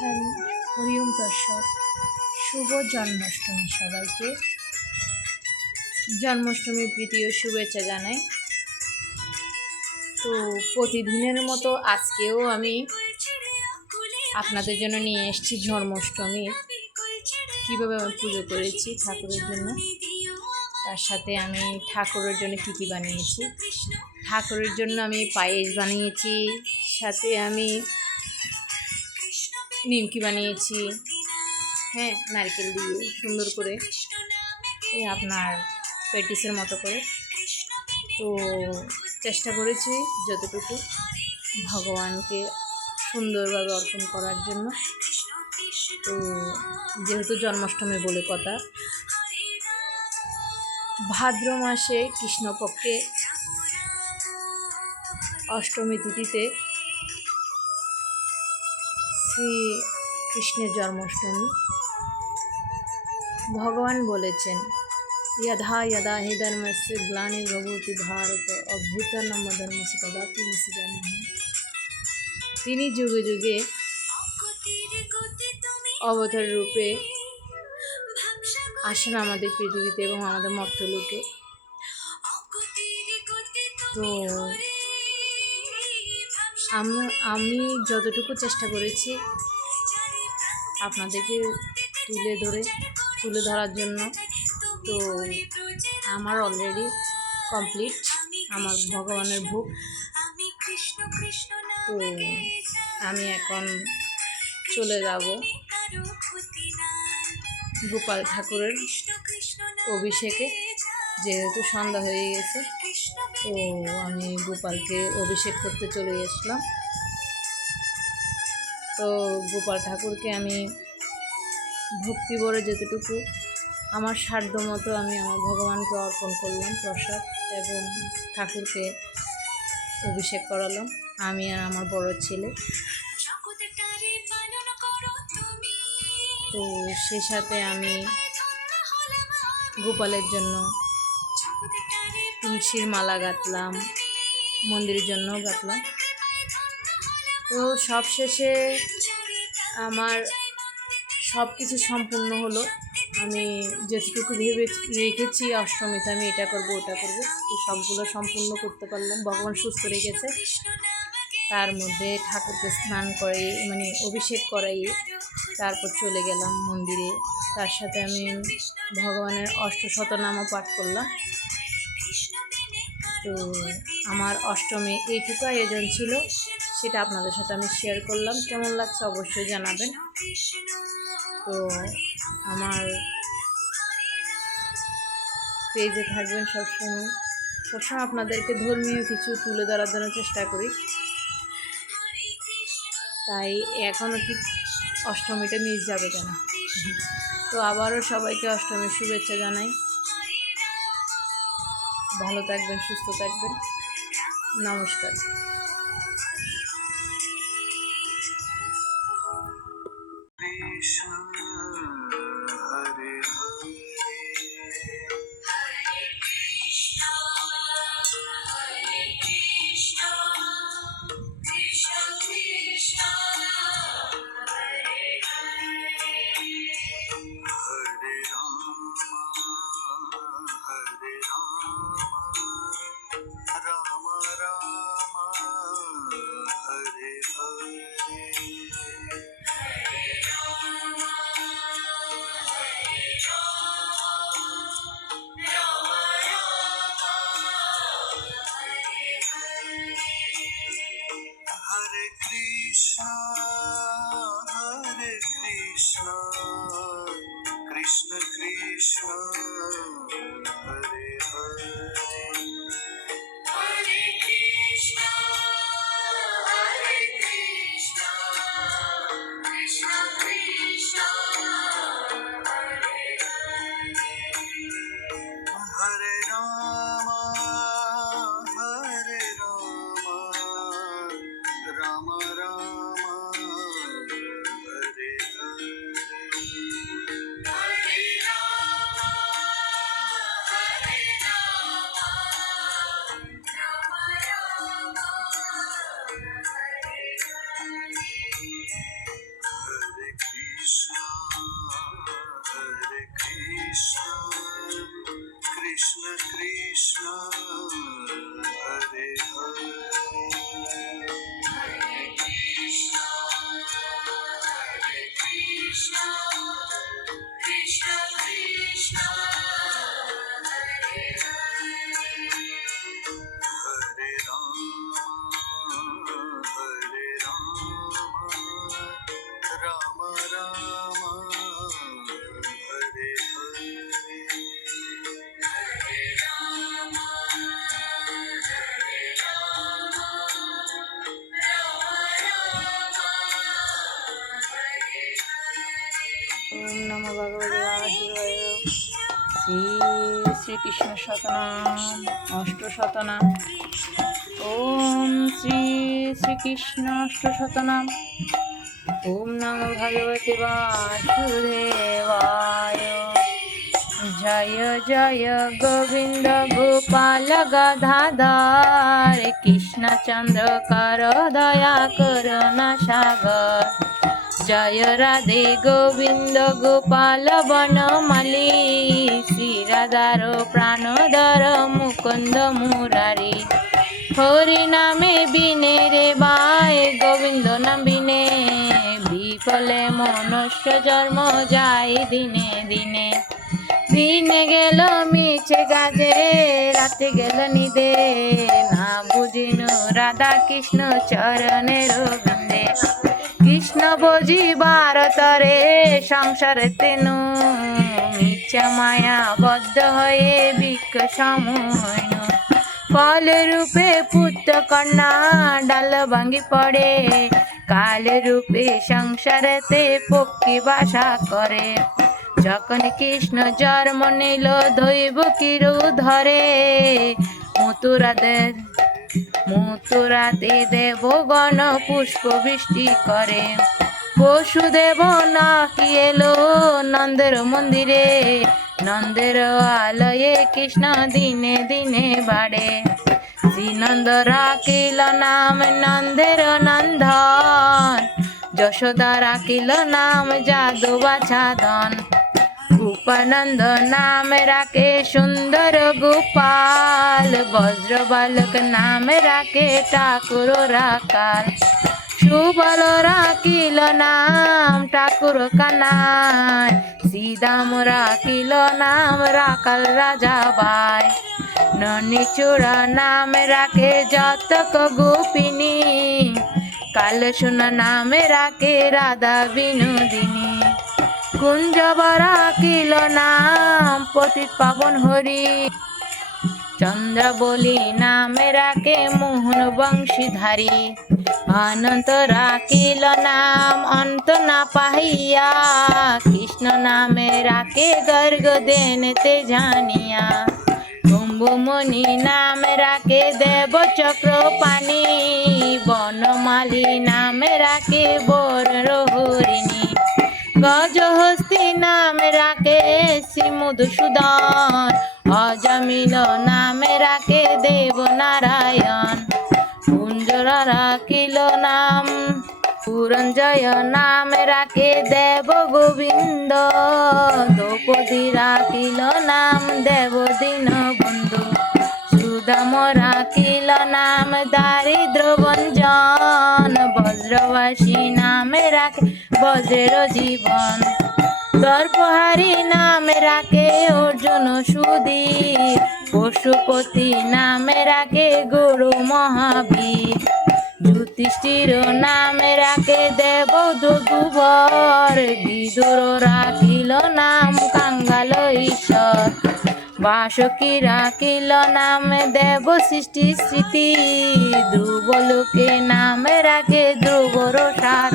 হরি ওম তৎসৎ। শুভ জন্মাষ্টমী সবাইকে। জন্মাষ্টমীর প্রীতি ও শুভেচ্ছা জানাই। তো প্রতিদিনের মতো আজকেও আমি আপনাদের জন্য নিয়ে এসেছি জন্মাষ্টমীর কীভাবে আমি পুজো করেছি ঠাকুরের জন্য। তার সাথে আমি ঠাকুরের জন্য কী কী বানিয়েছি। ঠাকুরের জন্য আমি পায়েস বানিয়েছি, সাথে আমি নিমকি বানিয়েছি, হ্যাঁ, নারকেল দিয়ে সুন্দর করে আপনার প্যাটিসের মতো করে। তো চেষ্টা করেছি যতটুকু ভগবানকে সুন্দরভাবে অর্পণ করার জন্য। তো যেহেতু জন্মাষ্টমী বলে কথা, ভাদ্র মাসে কৃষ্ণপক্ষে অষ্টমী তিথিতে শ্রীকৃষ্ণের জন্মাষ্টমী। ভগবান বলেছেন, यदा यदा हि धर्मस्य ग्लानिर्भवति भारत अभ्युत्थानं धर्मस्य तदात्मनः जानीमः। তিনি যুগে যুগে অবতার রূপে আসেন আমাদের পৃথিবীতে এবং আমাদের মর্ত্যলোকে। তো আমি যতটুকু চেষ্টা করেছি আপনাদেরকে তুলে ধরার জন্য। তো আমার অলরেডি কমপ্লিট আমার ভগবানের ভোগ। তো আমি এখন চলে যাব গোপাল ঠাকুরের অভিষেকে, যেহেতু সন্ধ্যা হয়ে গেছে। তো আমি গোপালকে অভিষেক করতে চলে গেছিলাম। তো গোপাল ঠাকুরকে আমি ভক্তি ভরে যেতটুকু আমার সাধ্য মতো আমি আমার ভগবানকে অর্পণ করলাম প্রসাদ, এবং ঠাকুরকে অভিষেক করালাম আমি আর আমার বড় ছেলে। তো সেই সাথে আমি গোপালের জন্য তুলসীর মালা গাঁথলাম, মন্দিরের জন্য গাঁথলাম। তো সব শেষে আমার সব কিছু সম্পূর্ণ হলো। আমি যেটুকু ভেবে রেখেছি অষ্টমীতে আমি এটা করব ওটা করব, তো সবগুলো সম্পূর্ণ করতে পারলাম। ভগবান সুস্থ রেখেছে। তার মধ্যে ঠাকুরকে স্নান করে মানে অভিষেক করাই তারপর চলে গেলাম মন্দিরে। তার সাথে আমি ভগবানের অষ্টশতনামও পাঠ করলাম। তো আমার অষ্টমী এইটুকু আয়োজন ছিল, সেটা আপনাদের সাথে আমি শেয়ার করলাম। কেমন লাগছে অবশ্যই জানাবেন। তো আমার পেজে থাকবেন সবসময় আপনাদেরকে ধর্মীয় কিছু তুলে ধরার জন্য চেষ্টা করি। তাই এখনও কি অষ্টমীটা মিস যাবে কেন। তো আবারও সবাইকে অষ্টমীর শুভেচ্ছা জানাই। ভালো থাকবেন, সুস্থ থাকবেন। নমস্কার। Krishna Krishna Hare Hare Hare Krishna Krishna Krishna Hare Hare Rama Rama Rama Hare Hare Hare ভগবতে বাসুদেবায়। শ্রী শ্রীকৃষ্ণ শতনাম অষ্টশতনাম। ওম শ্রী শ্রীকৃষ্ণ অষ্টশতনাম। ওম নমো ভগবতে বাসুদেবায়। জয় জয় গোবিন্দ গোপাল গদাধর কৃষ্ণচন্দ্র কর দয়া করুণা সাগর। জয় রাধে গোবিন্দ গোপাল বনমালী শ্রী রাধার প্রাণধর মুকুন্দ মুরারি। হরি নামে বিনে রে বাই গোবিন্দ নাম বিনে বিফলে মনুষ্য জন্ম যায় দিনে দিনে। দিনে গেল মিছে কাজে রাতে গেল নিদে না বুঝিনু রাধা কৃষ্ণ চরণের বৃন্দে। কৃষ্ণ বুঝিবার তরে সংসারে তেনু মিথ্যা মায়া বদ্ধ হয়ে বিক্ষ সময়নু। ফল রূপে পুত্র কন্যা ডাল ভাঙ্গি পড়ে কাল রূপে সংসারেতে পক্ষী বাসা করে। যখন কৃষ্ণ জন্ম নিল দৈব কিরু ধরে মথুরাতে দেবগণ পুষ্প বৃষ্টি করে। বসুদেব নাকি এলো নন্দের মন্দিরে নন্দের আলয়ে কৃষ্ণ দিনে দিনে বাড়ে। শ্রীনন্দ রাখিল নাম নন্দের নন্দন যশোদা রাখিল নাম যাদু বাছাধন। গোপানন্দ নাম রাখে সুন্দর গোপাল বজ্র বালক নাম রাখে ঠাকুর রাকাল। সুবল রাখিল নাম ঠাকুর কানাই শ্রীদাম রাখিল নাম রাকাল রাজা বাই। ননিচূড়া নাম রাখে যতক গোপিনী কাল সোনা নাম রাখে রাধা বিনোদিনী। কুঞ্জবরা কিল নাম পতিত পাবন হরি চন্দ্রবলি নামে রাখে মোহন বংশীধারী। অনন্ত রাখিল নাম অন্ত না পাহিয়া কৃষ্ণ নামে রাখে গর্গ দেনতে জানিয়া। কুম্ভমণি নামে রাখে দেব চক্র পানি বনমালী নামে রাখে বর হরিণী। গজহস্তি নামে রাখে শ্রী মধুসূদন অজমিল নামে রাখে দেব নারায়ণ। কুঞ্জরা রাখিল নাম পুরঞ্জয় নামে রাখে দেব গোবিন্দ দ্রৌপদী রাখিল নাম দেব দীন বন্ধু। সুদাম রাখিল নাম দারিদ্র ভঞ্জন বজ্রবাসী নামে রাখে বজ্রের জীবন। দর্পহারি নামে রাখে অর্জুন সুধীর পশুপতি নামে রাখে গুরু মহাবীর। যুধিষ্ঠির নামে রাখে দেব দুভর বিদুর রাখিল নাম কাঙ্গাল ঈশ্বর। বাসকি রাখিল নাম দেব সৃষ্টি স্মৃতি ধ্রুবলোকে নামে রাখে ধ্রুবর সার।